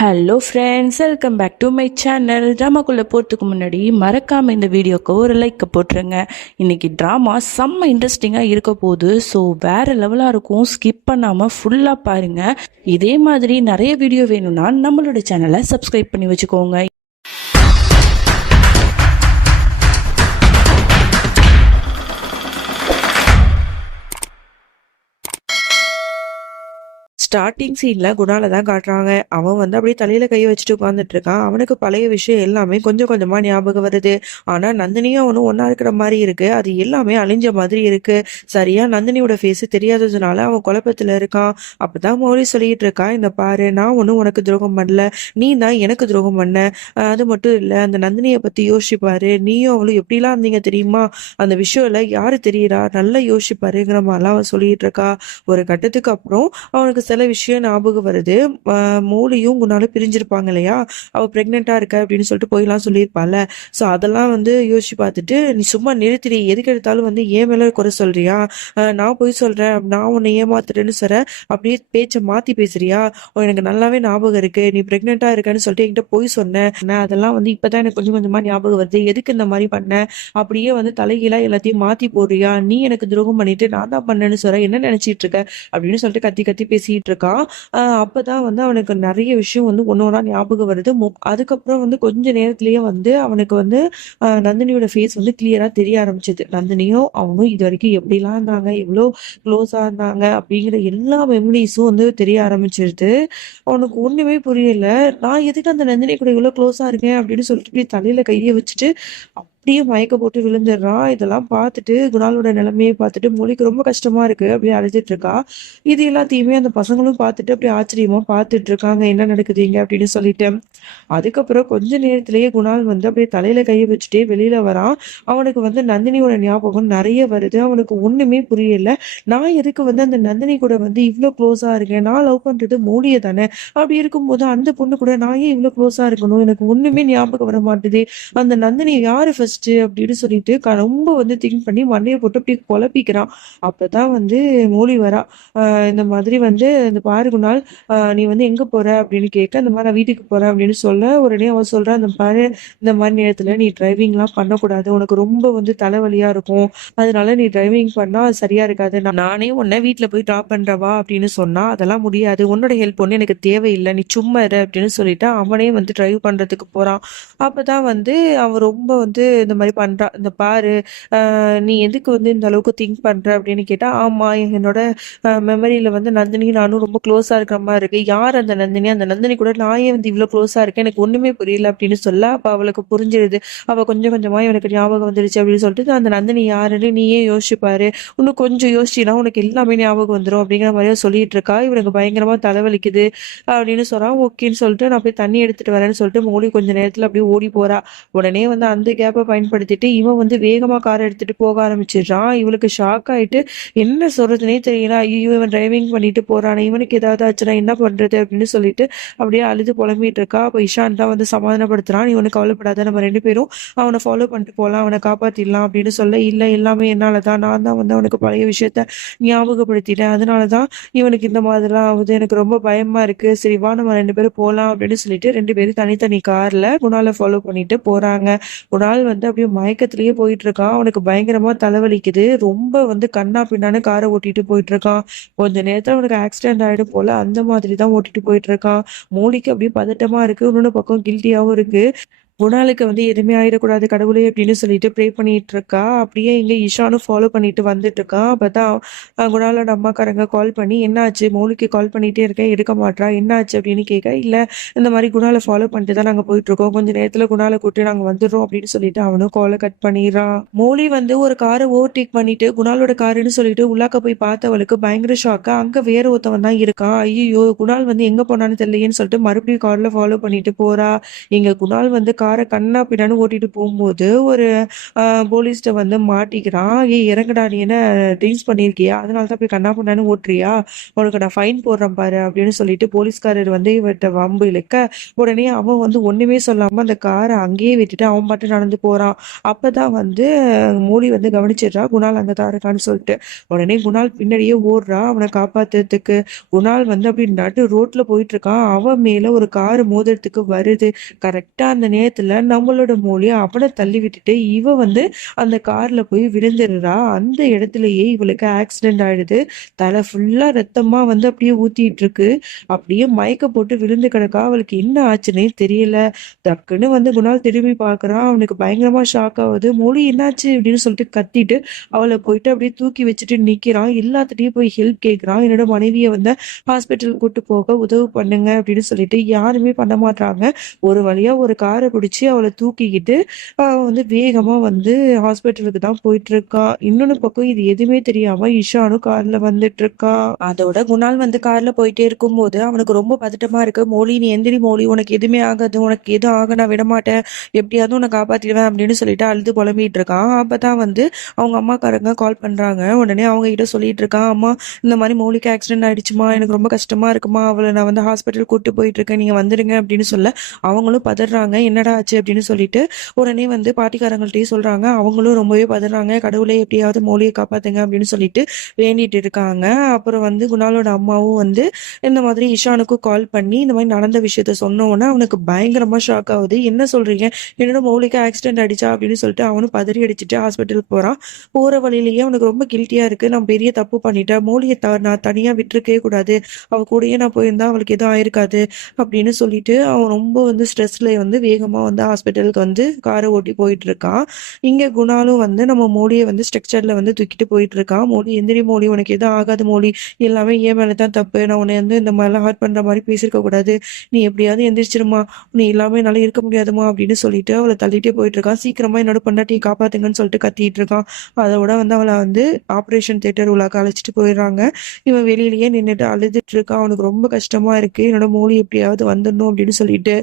Hello friends welcome back to my channel ட்ராமாக்குள்ளே போகிறதுக்கு முன்னாடி மறக்காமல் இந்த வீடியோக்கு ஒரு லைக்கை போட்டுருங்க. இன்றைக்கி ட்ராமா செம்ம இன்ட்ரெஸ்டிங்காக இருக்க போகுது. ஸோ வேறு லெவலாக இருக்கும். ஸ்கிப் பண்ணாமல் ஃபுல்லாக பாருங்கள் இதே மாதிரி நிறைய வீடியோ வேணும்னா நம்மளோட சேனலை சப்ஸ்கிரைப் பண்ணி வச்சுக்கோங்க. ஸ்டார்டிங் சீன்ல குணால தான் காட்டுறாங்க. அவன் வந்து அப்படியே தலையில கை வச்சுட்டு உட்காந்துட்டு இருக்கான். அவனுக்கு பழைய விஷயம் எல்லாமே கொஞ்சம் கொஞ்சமா ஞாபகம் வருது. ஆனா நந்தினியும் அவனும் ஒன்னா இருக்கிற மாதிரி இருக்கு. அது எல்லாமே அழிஞ்ச மாதிரி இருக்கு. சரியா நந்தினியோட ஃபேஸ் தெரியாததுனால அவன் குழப்பத்துல இருக்கான். அப்பதான் மௌலி சொல்லிட்டு இருக்கான் இந்த பாரு நான் ஒன்றும் உனக்கு துரோகம் பண்ணல. நீ தான் எனக்கு துரோகம் பண்ண. அது மட்டும் இல்ல அந்த நந்தினியை பத்தி யோசிப்பாரு. நீயும் அவளும் எப்படிலாம் இருந்தீங்க தெரியுமா? அந்த விஷயம்ல யாரு தெரியுறா? நல்லா யோசிப்பாருங்கிற மாதிரிலாம் அவன் சொல்லிட்டு இருக்கா. ஒரு கட்டத்துக்கு அப்புறம் அவனுக்கு சில விஷயம் ஞாபகம் வருது. ஆஹ் மௌலியும் பிரிஞ்சிருப்பாங்க இல்லையா? அவ பிரெக்னெண்டா இருக்க அப்படின்னு சொல்லிட்டு போயெல்லாம் சொல்லியிருப்பாள் ஸோ அதெல்லாம் வந்து யோசிச்சு பார்த்துட்டு நீ சும்மா நிறுத்திடி. எதுக்கு எடுத்தாலும் வந்து ஏன் மேல குறை சொல்றியா? நான் போய் சொல்றேன். நான் உன்னை ஏமாத்துறேன்னு சொல்ற. அப்படியே பேச்சை மாத்தி பேசுறியா? ஓ, எனக்கு நல்லாவே ஞாபகம் இருக்கு. நீ பிரெக்னெண்டா இருக்கன்னு சொல்லிட்டு என்கிட்ட போய் சொன்னேன் நான் அதெல்லாம் வந்து இப்பதான் எனக்கு கொஞ்சம் கொஞ்சமா ஞாபகம் வருது. எதுக்கு இந்த மாதிரி பண்ண? அப்படியே வந்து தலைகீழா எல்லாத்தையும் மாத்தி போடுறியா? நீ எனக்கு துரோகம் பண்ணிட்டு நான் தான் பண்ணேன்னு சொல்ற. என்ன நினைச்சிட்டு இருக்க? அப்படின்னு சொல்லிட்டு கத்தி கத்தி பேசிட்டு இருக்கான் ஆஹ் அப்பதான் வந்து அவனுக்கு நிறைய விஷயம் வந்து ஒன்னொன்னா ஞாபகம் வருது. அதுக்கப்புறம் வந்து கொஞ்ச நேரத்திலேயே வந்து அவனுக்கு வந்து ஆஹ் நந்தினியோட ஃபேஸ் வந்து கிளியரா தெரிய ஆரம்பிச்சது. நந்தினியும் அவனும் இது வரைக்கும் எப்படிலாம் இருந்தாங்க எவ்வளோ க்ளோஸா இருந்தாங்க அப்படிங்கிற எல்லா மெமரிஸும் வந்து தெரிய ஆரம்பிச்சிருது. அவனுக்கு ஒண்ணுமே புரியல. நான் எதுக்கு அந்த நந்தினி கூட இவ்வளோ க்ளோஸா இருக்கேன் அப்படின்னு சொல்லிட்டு இப்படி தலையில கையை வச்சுட்டு அப்படியே மயக்க போட்டு விழுந்துடுறான் இதெல்லாம் பார்த்துட்டு குணாலோட நிலைமையை பார்த்துட்டு மொழிக்கு ரொம்ப கஷ்டமா இருக்கு அப்படியே அழுதுட்டு இருக்கா. இது எல்லாத்தையுமே அந்த பசங்களும் பார்த்துட்டு அப்படியே ஆச்சரியமா பார்த்துட்டு இருக்காங்க. என்ன நடக்குது இங்க அப்படின்னு சொல்லிட்டு. அதுக்கப்புறம் கொஞ்ச நேரத்திலேயே குணால் வந்து அப்படியே தலையில கையை வச்சுட்டே வெளியில வரான். அவனுக்கு வந்து நந்தினியோட ஞாபகம் நிறைய வருது. அவனுக்கு ஒண்ணுமே புரியல. நான் எதுக்கு வந்து அந்த நந்தினி கூட வந்து இவ்வளவு க்ளோஸா இருக்கேன்? நான் லவ் பண்றது மௌலிய தானே? அப்படி இருக்கும்போது அந்த பொண்ணு கூட நான் ஏன் இவ்வளவு க்ளோஸா இருக்கணும்? எனக்கு ஒண்ணுமே ஞாபகம் வர மாட்டுது அந்த நந்தினி யாரு ஃபர்ஸ்ட் அப்படின்னு சொல்லிட்டு க- ரொம்ப வந்து திங்க் பண்ணி மண்டையை போட்டு அப்படியே குழப்பிக்கிறான். அப்பதான் வந்து மூலி வரா. ஆஹ் இந்த மாதிரி வந்து இந்த பாரு நீ வந்து எங்க போற அப்படின்னு கேட்க இந்த மாதிரி நான் வீட்டுக்கு போறேன் அப்படின்னு சொல்ல உடனே அவன் சொல்றா இந்த பாரு இந்த மாதிரி நேரத்துல நீ டிரைவிங்லாம் பண்ணக்கூடாது. உனக்கு ரொம்ப வந்து தலைவலியா இருக்கும். அதனால நீ டிரைவிங் பண்ணா அது சரியா இருக்காது. நான் நானே உன்னை வீட்டில் போய் ட்ராப் பண்றவா அப்படின்னு சொன்னா அதெல்லாம் முடியாது. உன்னோட ஹெல்ப் ஒன்று எனக்கு தேவையில்லை. நீ சும்மா இரு அப்படின்னு சொல்லிட்டு அவனே வந்து டிரைவ் பண்றதுக்கு போறான். அப்பதான் வந்து அவன் ரொம்ப வந்து இந்த மாதிரி பண்ணுறா இந்த பாரு நீ எதுக்கு வந்து இந்த அளவுக்கு திங்க் பண்ற அப்படின்னு கேட்டால் ஆமாம் என்னோட மெமரியில வந்து நந்தினி நானும் ரொம்ப க்ளோஸாக இருக்கிற மாதிரி இருக்குது யார் அந்த நந்தினி? அந்த நந்தினி கூட நான் ஏன் வந்து இவ்வளோ க்ளோஸாக இருக்கேன்? எனக்கு ஒன்றுமே புரியல அப்படின்னு சொல்ல அப்போ அவளுக்கு புரிஞ்சிருது. அவள் கொஞ்சம் கொஞ்சமா எனக்கு ஞாபகம் வந்துருச்சு அப்படின்னு சொல்லிட்டு அந்த நந்தினி யாருன்னு நீயே யோசிச்சு பாரு இன்னும் கொஞ்சம் யோசிச்சினா உனக்கு எல்லாமே ஞாபகம் வந்துடும் அப்படிங்கிற மாதிரியே சொல்லிட்டு இருக்கா. இவனுக்கு பயங்கரமாக தலைவலிக்குது அப்படின்னு சொல்கிறான் ஓகேன்னு சொல்லிட்டு நான் போய் தண்ணி எடுத்துட்டு வரேன்னு சொல்லிட்டு மோடி கொஞ்சம் நேரத்தில் அப்படியே ஓடி போகிறா உடனே வந்து அந்த கேப்பை பயன்படுத்திட்டு இவன் வந்து வேகமா கார் எடுத்துட்டு போக ஆரம்பிச்சிடுறான். இவளுக்கு ஷாக் ஆயிட்டு என்ன சொல்றதுனே தெரியல. ஐயோ இவன் டிரைவிங் பண்ணிட்டு போறானே இவனுக்கு ஏதாவது ஆச்சுன்னா என்ன பண்றது அப்படின்னு சொல்லிட்டு அப்படியே அழுது புலம்பிட்டு இருக்கா. அப்ப இஷான் தான் வந்து சமாதானப்படுத்துறான். இவனுக்கு கவலைப்படாத நம்ம ரெண்டு பேரும் அவனை ஃபாலோ பண்ணிட்டு போகலாம் அவனை காப்பாத்திடலாம் அப்படின்னு சொல்ல இல்ல எல்லாமே என்னாலதான். நான் தான் வந்து அவனுக்கு பழைய விஷயத்த ஞாபகப்படுத்திட்டேன். அதனாலதான் இவனுக்கு இந்த மாதிரிலாம் ஆகுது. எனக்கு ரொம்ப பயமா இருக்கு. சரி வா நம்ம ரெண்டு பேரும் போகலாம் அப்படின்னு சொல்லிட்டு ரெண்டு பேரும் தனித்தனி கார்ல குணால ஃபாலோ பண்ணிட்டு போறாங்க. குணால் வந்து அப்படியே மயக்கத்திலேயே போயிட்டு இருக்கான் அவனுக்கு பயங்கரமா தலைவலிக்குது. ரொம்ப வந்து கண்ணா பின்னான்னு காரை ஓட்டிட்டு போயிட்டு இருக்கான் கொஞ்ச நேரத்துல அவனுக்கு ஆக்சிடென்ட் ஆயிடும் போல அந்த மாதிரி தான் ஓட்டிட்டு போயிட்டு இருக்கான் மூலிக்கு அப்படியே பதட்டமா இருக்கு. இன்னொன்னு பக்கம் கில்ட்டியாவும் இருக்கு. குணாலுக்கு வந்து எதுவுமே ஆயிடக்கூடாது கடவுளே அப்படின்னு சொல்லிட்டு ப்ரே பண்ணிட்டு இருக்கா அப்படியே இங்கே இஷானும் ஃபாலோ பண்ணிட்டு வந்துட்டு இருக்கான் அப்பதான் குணாலோட அம்மாக்காரங்க கால் பண்ணி என்னாச்சு? மௌலிக்கு கால் பண்ணிட்டே இருக்கேன் எடுக்க மாட்றா? என்னாச்சு? அப்படின்னு கேட்க இல்ல இந்த மாதிரி குணாலை ஃபாலோ பண்ணிட்டு தான் நாங்க போயிட்டு இருக்கோம் கொஞ்ச நேரத்துல குணாலை கூட்டி நாங்க வந்துடுறோம் அப்படின்னு சொல்லிட்டு அவனும் காலை கட் பண்ணிடுறான். மௌலி வந்து ஒரு காரை ஓவர்டேக் பண்ணிட்டு குணாலோட காருன்னு சொல்லிட்டு உள்ளாக்க போய் பார்த்தவளுக்கு பயங்கர ஷாக்கா அங்க வேற ஒருத்தவன் தான் இருக்கான். ஐயோ குணால் வந்து எங்க போனான்னு தெரியலையேன்னு சொல்லிட்டு மறுபடியும் கார்ல ஃபாலோ பண்ணிட்டு போறா. இங்க குணால் வந்து கார் காரை கண்ணா பின்னான்னு ஓட்டிட்டு போகும்போது ஒரு போலீஸ்ட்ட வந்து மாட்டிக்கிறான். ஏய் இறங்கடா நீ என்ன ட்ரிங்க்ஸ் பண்ணியிருக்கியா அதனால தான் போய் கண்ணா பின்னான்னு ஓட்டுறியா? உனக்கு நான் ஃபைன் போடுறேன் பாரு அப்படின்னு சொல்லிட்டு போலீஸ்காரர் வந்து இவர்கிட்ட வம்பு இழுக்க உடனே அவன் வந்து ஒண்ணுமே சொல்லாம அந்த காரை அங்கேயே விட்டுட்டு அவன் மட்டும் நடந்து போறான். அப்பதான் வந்து மோடி வந்து கவனிச்சிடுறா குணால் அங்க தான் இருக்கான்னு சொல்லிட்டு. உடனே குணால் பின்னாடியே ஓடுறா அவனை காப்பாத்துறதுக்கு. குணால் வந்து அப்படி நடு ரோட்ல போயிட்டு இருக்கான். அவன் மேல ஒரு கார் மோதுறதுக்கு வருது. கரெக்டா அந்த நேரத்துல நம்மளோட மொழி அவனை தள்ளி விட்டுட்டு இவ வந்து அந்த கார்ல போய் விழுந்துடுறா. அந்த இடத்துலயே இவளுக்கு ஆக்சிடென்ட் ஆயிடுது. தலை ஃபுல்லா ரத்தமா வந்து அப்படியே ஊத்திட்டு இருக்கு அப்படியே மயக்க போட்டு விழுந்து கிடக்கா. அவளுக்கு என்ன ஆச்சுன்னே தெரியல. டக்குன்னு வந்து குணால் திரும்பி பார்க்கறான். அவனுக்கு பயங்கரமா ஷாக் ஆகுது. மொழி என்னாச்சு அப்படின்னு சொல்லிட்டு கத்திட்டு அவளை போயிட்டு அப்படியே தூக்கி வச்சுட்டு நிக்கிறான். எல்லாத்துட்டையும் போய் ஹெல்ப் கேட்கிறான். என்னோட மனைவியை வந்து ஹாஸ்பிட்டல் கூட்டு போக உதவு பண்ணுங்க அப்படின்னு சொல்லிட்டு யாருமே பண்ண மாட்டாங்க ஒரு வழியா ஒரு காரை பிடிச்சி அவளை தூக்கிக்கிட்டு அவள் வந்து வேகமாக வந்து ஹாஸ்பிட்டலுக்கு தான் போயிட்டு இருக்கா இன்னொன்று பக்கம் இது எதுவுமே தெரியாம இஷானும் கார்ல வந்துட்டு இருக்கா அதோட குணால் வந்து கார்ல போயிட்டே இருக்கும்போது அவனுக்கு ரொம்ப பதட்டமா இருக்கு. மோலி நீ எந்திரி மோலி உனக்கு எதுவுமே ஆகாது உனக்கு எதுவும் ஆக நான் விடமாட்டேன் எப்படியாவது உன்னை காப்பாத்திடுவேன் அப்படின்னு சொல்லிட்டு அழுது புலம்பிட்டு இருக்கான் அப்பதான் வந்து அவங்க அம்மாக்காரங்க கால் பண்றாங்க. உடனே அவங்க கிட்ட சொல்லிட்டு இருக்கான் அம்மா இந்த மாதிரி மோலிக்கு ஆக்சிடென்ட் ஆயிடுச்சுமா? எனக்கு ரொம்ப கஷ்டமா இருக்குமா? அவளை நான் வந்து ஹாஸ்பிட்டல் கூட்டு போயிட்டு இருக்கேன். நீங்க வந்துடுங்க அப்படின்னு சொல்ல அவங்களும் பதறாங்க. என்னடா ஆச்சு அப்படின்னு சொல்லிட்டு உடனே வந்து பாட்டிக்காரங்கள்ட்டையும் சொல்றாங்க. அவங்களும் ரொம்பவே பதறாங்க. கடவுளே எப்படியாவது மோலியை காப்பாத்துங்க அப்படின்னு சொல்லிட்டு வேண்டிட்டு இருக்காங்க. அப்புறம் வந்து குணாலோட அம்மாவும் வந்து இந்த மாதிரி இஷானுக்கும் கால் பண்ணி இந்த மாதிரி நடந்த விஷயத்த சொன்னோன்னா அவனுக்கு பயங்கரமா ஷாக் ஆகுது. என்ன சொல்றீங்க? என்னோட மௌலிக்கு ஆக்சிடென்ட் ஆயிடுச்சா அப்படின்னு சொல்லிட்டு அவனும் பதறி அடிச்சுட்டு ஹாஸ்பிட்டலுக்கு போறான். போற வழியிலேயே அவனுக்கு ரொம்ப கில்ட்டியா இருக்கு. நான் பெரிய தப்பு பண்ணிட்டேன். மௌலியை த நான் தனியா விட்டுருக்கே கூடாது. அவ கூடயே நான் போயிருந்தா அவளுக்கு எதுவும் ஆயிருக்காது. அப்படின்னு சொல்லிட்டு அவன் ரொம்ப வந்து ஸ்ட்ரெஸ்ல வந்து வேகமா வந்து ஹாஸ்பிட்டலுக்கு வந்து காரை ஓட்டி போயிட்டு இருக்கான் இங்க குணாலும் வந்து நம்ம மோடியை வந்து ஸ்ட்ரக்சர்ல வந்து தூக்கிட்டு போயிட்டு இருக்கான் மோடி எந்திரி மோடி உனக்கு எதுவும் ஆகாது மோடி. எல்லாமே ஏன் மேலே தான் தப்பு. நான் உன்னை வந்து இந்த மாதிரிலாம் ஹார்ட் பண்ற மாதிரி பேசியிருக்க கூடாது. நீ எப்படியாவது எந்திரிச்சிருமா? நீ எல்லாமே என்னால இருக்க முடியாதுமா? அப்படின்னு சொல்லிட்டு அவளை தள்ளிட்டே போயிட்டு இருக்கான் சீக்கிரமா என்னோட பொண்டாட்டியை காப்பாத்துங்கன்னு சொல்லிட்டு கத்திட்டு இருக்கான் அதோட வந்து அவளை வந்து ஆப்ரேஷன் தியேட்டர் உள்ளாக்க அழைச்சிட்டு போயிடுறாங்க. இவன் வெளியிலயே நின்றுட்டு அழுதுட்டு இருக்கான் அவனுக்கு ரொம்ப கஷ்டமா இருக்கு. என்னோட மோலி எப்படியாவது வந்துடணும் அப்படின்னு சொல்லிட்டு.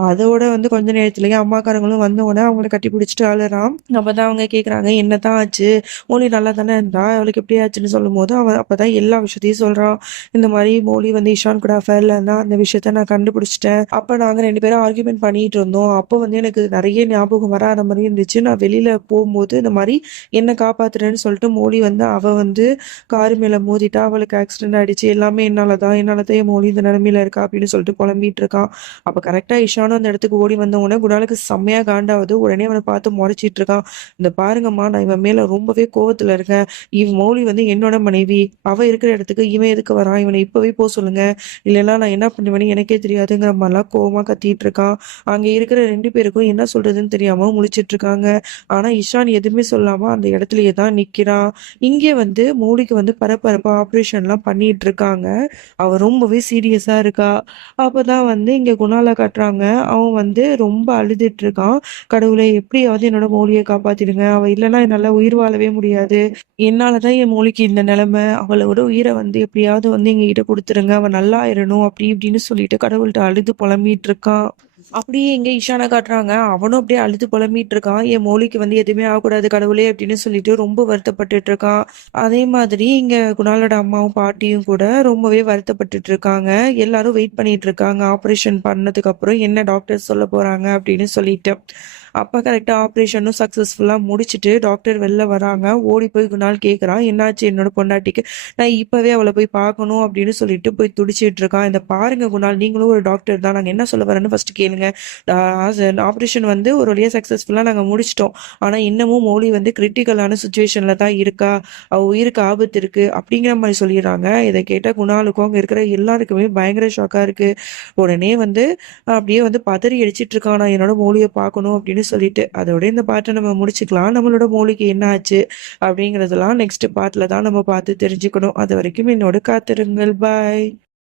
அதோட வந்து கொஞ்ச நேரத்துலயே அம்மாக்காரங்களும் வந்த உடனே அவங்கள கட்டி பிடிச்சிட்டு அழுறான். அப்பதான் அவங்க கேக்குறாங்க என்னதான் ஆச்சு? மோலி நல்லா தானே இருந்தா? அவளுக்கு எப்படி ஆச்சுன்னு சொல்லும் போது அவன் அப்பதான் எல்லா விஷயத்தையும் சொல்றான் இந்த மாதிரி மோலி வந்து இஷான் கூட அஃபேர்ல இருந்தா அந்த விஷயத்த நான் கண்டுபிடிச்சிட்டேன். அப்ப நாங்க ரெண்டு பேரும் ஆர்கியூமெண்ட் பண்ணிட்டு இருந்தோம். அப்போ வந்து எனக்கு நிறைய ஞாபகம் வராத மாதிரி இருந்துச்சு. நான் வெளியில போகும்போது இந்த மாதிரி என்ன காப்பாத்துறேன்னு சொல்லிட்டு மோலி வந்து அவ வந்து காரு மேல மோதிட்டா அவளுக்கு ஆக்சிடென்ட் ஆயிடுச்சு. எல்லாமே என்னாலதான் என்னாலதான் தான் மோலி இந்த நிலைமையில இருக்கா அப்படின்னு சொல்லிட்டு புலம்பிட்டு இருக்கான் அப்ப கரெக்டா இஷானும் அந்த இடத்துக்கு ஓடி வந்தவங்க உடனே குணாலுக்கு செம்மையா காண்டாவது உடனே அவனை பார்த்து முறைச்சிட்டு இருக்கான். இந்த பாருங்கம்மா நான் இவன் மேல ரொம்பவே கோவத்துல இருக்கேன். இவன் மௌலி வந்து என்னோட மனைவி. அவ இருக்கிற இடத்துக்கு இவன் எதுக்கு வரான்? இவனை இப்பவே போக சொல்லுங்க. இல்லைன்னா நான் என்ன பண்ணுவேன்னு எனக்கே தெரியாதுங்கிற மாதிரிலாம் கோவமா கத்திட்டு இருக்கான். அங்க இருக்கிற ரெண்டு பேருக்கும் என்ன சொல்றதுன்னு தெரியாம முழிச்சிட்டு இருக்காங்க. ஆனா இஷான் எதுவுமே சொல்லாம அந்த இடத்துலயே தான் நிக்கிறான். இங்கே வந்து மௌலிக்கு வந்து பரபரப்பா ஆப்ரேஷன்லாம் பண்ணிட்டு இருக்காங்க. அவ ரொம்பவே சீரியஸா இருக்கா. அப்பதான் வந்து இங்க குணாலா காட்டுறாங்க. அவன் வந்து ரொம்ப ரொம்ப அழுதுட்டு இருக்கான் கடவுளை எப்படியாவது என்னோட மோழியை காப்பாத்திடுங்க. அவ இல்லைன்னா என்னால உயிர் வாழவே முடியாது. என்னாலதான் என் மோலிக்கு இந்த நிலைமை. அவளோட உயிரை வந்து எப்படியாவது வந்து எங்ககிட்ட கொடுத்துருங்க. அவன் நல்லா ஆயிரணும் அப்படி இப்படின்னு சொல்லிட்டு கடவுள்கிட்ட அழுது புலம்பிட்டு இருக்கான் அப்படியே இங்க ஈஷானை காட்டுறாங்க. அவனும் அப்படியே அழுது புலம்பிட்டு இருக்கான். என் மோலிக்கு வந்து எதுவுமே ஆகக்கூடாது கடவுளே அப்படின்னு சொல்லிட்டு ரொம்ப வருத்தப்பட்டுட்டு இருக்கான். அதே மாதிரி இங்க குணாலோட அம்மாவும் பாட்டியும் கூட ரொம்பவே வருத்தப்பட்டுட்டு இருக்காங்க. எல்லாரும் வெயிட் பண்ணிட்டு இருக்காங்க. ஆபரேஷன் பண்ணதுக்கு அப்புறம் என்ன டாக்டர் சொல்ல போறாங்க அப்படின்னு சொல்லிட்டு. அப்போ கரெக்டாக ஆப்ரேஷனும் சக்ஸஸ்ஃபுல்லாக முடிச்சிட்டு டாக்டர் வெளில வராங்க. ஓடி போய் குணால் கேட்குறான் என்னாச்சு? என்னோட பொண்டாட்டிக்கு நான் இப்போவே அவளை போய் பார்க்கணும் அப்படின்னு சொல்லிட்டு போய் துடிச்சிட்டு இருக்கான். இந்த பாருங்க குணால் நீங்களும் ஒரு டாக்டர் தான். நாங்கள் என்ன சொல்ல வரேன்னு ஃபர்ஸ்ட் கேளுங்க. ஆப்ரேஷன் வந்து ஒரு வழியாக சக்ஸஸ்ஃபுல்லாக நாங்கள் முடிச்சிட்டோம். ஆனால் இன்னமும் மௌலி வந்து கிரிட்டிக்கலான சுச்சுவேஷனில் தான் இருக்கா? அவள் உயிருக்கு ஆபத்து இருக்குது அப்படிங்கிற மாதிரி சொல்லிடுறாங்க. இதை கேட்டால் குணாலுக்கும் அங்கே இருக்கிற எல்லாருக்குமே பயங்கர ஷாக்காக இருக்குது உடனே வந்து அப்படியே வந்து பதறி அடிச்சிட்டு இருக்கான். நான் என்னோட மௌலியை பார்க்கணும் அப்படின்னு சொல்லிட்டு அதோட இந்த பாட்டை நம்ம முடிச்சுக்கலாம். நம்மளோட மௌலிக்கு என்ன ஆச்சு அப்படிங்கறதெல்லாம் நெக்ஸ்ட் பாட்டில் தான் நம்ம பார்த்து தெரிஞ்சுக்கணும். அது வரைக்கும் என்னோட காத்திருங்கள். பாய்